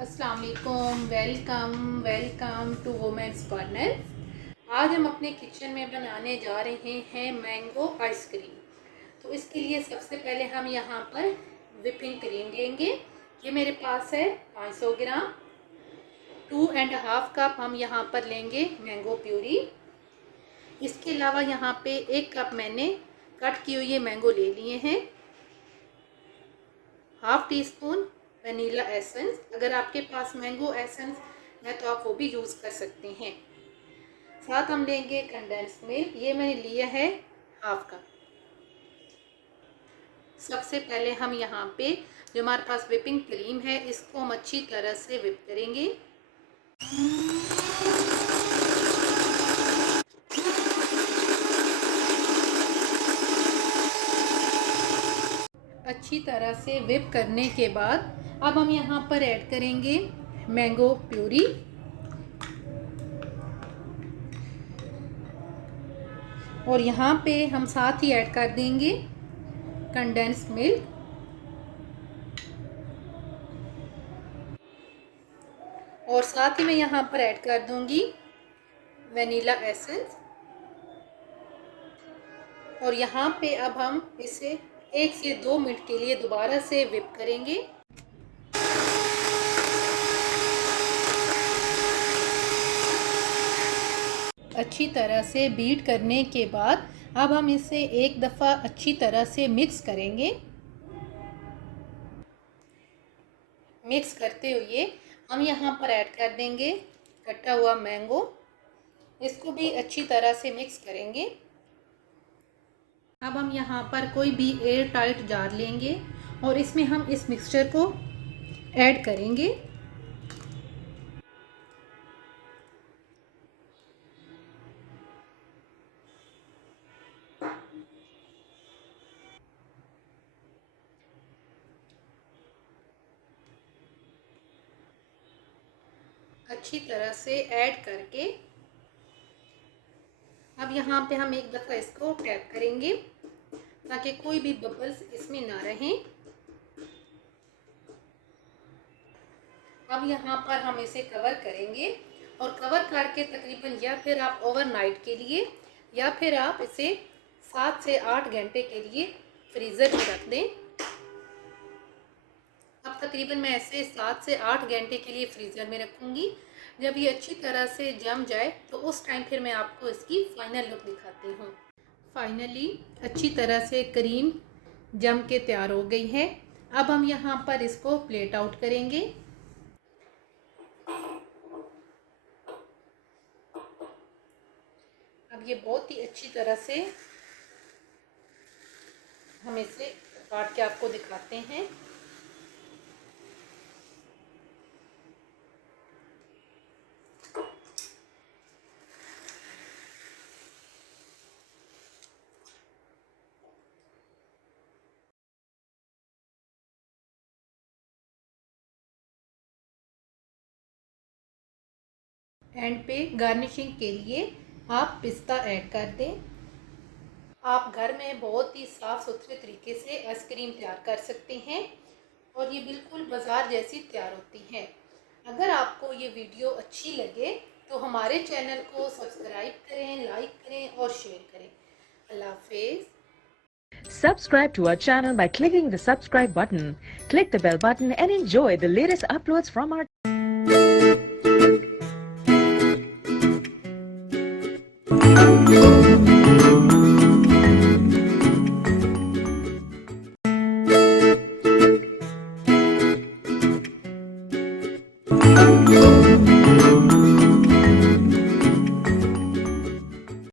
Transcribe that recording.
अस्सलाम वालेकुम, welcome to women's corner. आज हम अपने किचन में बनाने जा रहे हैं मैंगो आइसक्रीम। तो इसके लिए सबसे पहले हम यहाँ पर व्हिपिंग क्रीम लेंगे। ये मेरे पास है 500 ग्राम। 2.5 कप हम यहाँ पर लेंगे मैंगो प्यूरी। इसके अलावा यहाँ पे 1 कप मैंने कट किए हुए मैंगो ले लिए हैं। Half tea spoon vanilla essence, अगर आपके पास मैंगो एसेंस है तो आप वो भी यूज़ कर सकते हैं। साथ हम लेंगे कंडेंस मिल्क, ये मैंने लिया है हाफ कप। सबसे पहले हम यहाँ पे जो हमारे पास व्हिपिंग क्रीम है इसको हम अच्छी तरह से व्हिप करेंगे। अच्छी तरह से व्हिप करने के बाद अब हम यहाँ पर ऐड करेंगे मैंगो प्यूरी। और यहाँ पे हम साथ ही ऐड कर देंगे कंडेंस मिल्क। और साथ ही मैं यहाँ पर ऐड कर दूंगी वनीला एसेंस। और यहाँ पे अब हम इसे 1 से 2 मिनट के लिए दोबारा से व्हिप करेंगे। अच्छी तरह से बीट करने के बाद अब हम इसे एक दफ़ा अच्छी तरह से मिक्स करेंगे। मिक्स करते हुए हम यहाँ पर ऐड कर देंगे कटा हुआ मैंगो। इसको भी अच्छी तरह से मिक्स करेंगे। अब हम यहाँ पर कोई भी एयर टाइट जार लेंगे और इसमें हम इस मिक्सचर को ऐड करेंगे। अच्छी तरह से ऐड करके अब यहाँ पे हम एक दफ़ा इसको टैप करेंगे ताकि कोई भी बबल्स इसमें ना रहें। अब यहाँ पर हम इसे कवर करेंगे और कवर करके तकरीबन या फिर आप ओवरनाइट के लिए या फिर आप इसे 7 से 8 घंटे के लिए फ्रीज़र में रख दें। अब तकरीबन मैं ऐसे 7 से 8 घंटे के लिए फ्रीज़र में रखूँगी। जब ये अच्छी तरह से जम जाए तो उस टाइम फिर मैं आपको इसकी फ़ाइनल लुक दिखाती हूँ। फाइनली अच्छी तरह से क्रीम जम के तैयार हो गई है। अब हम यहाँ पर इसको प्लेट आउट करेंगे। अब ये बहुत ही अच्छी तरह से हम इसे काट के आपको दिखाते हैं। एंड पे गार्निशिंग के लिए आप पिस्ता ऐड कर दें। आप घर में बहुत ही साफ़ सुथरे तरीके से आइसक्रीम तैयार कर सकते हैं और ये बिल्कुल बाज़ार जैसी तैयार होती है। अगर आपको ये वीडियो अच्छी लगे तो हमारे चैनल को सब्सक्राइब करें, लाइक करें और शेयर करें। अल्लाह हाफिज़। Subscribe to our channel by clicking the subscribe button. Click the bell button and enjoy the latest uploads from our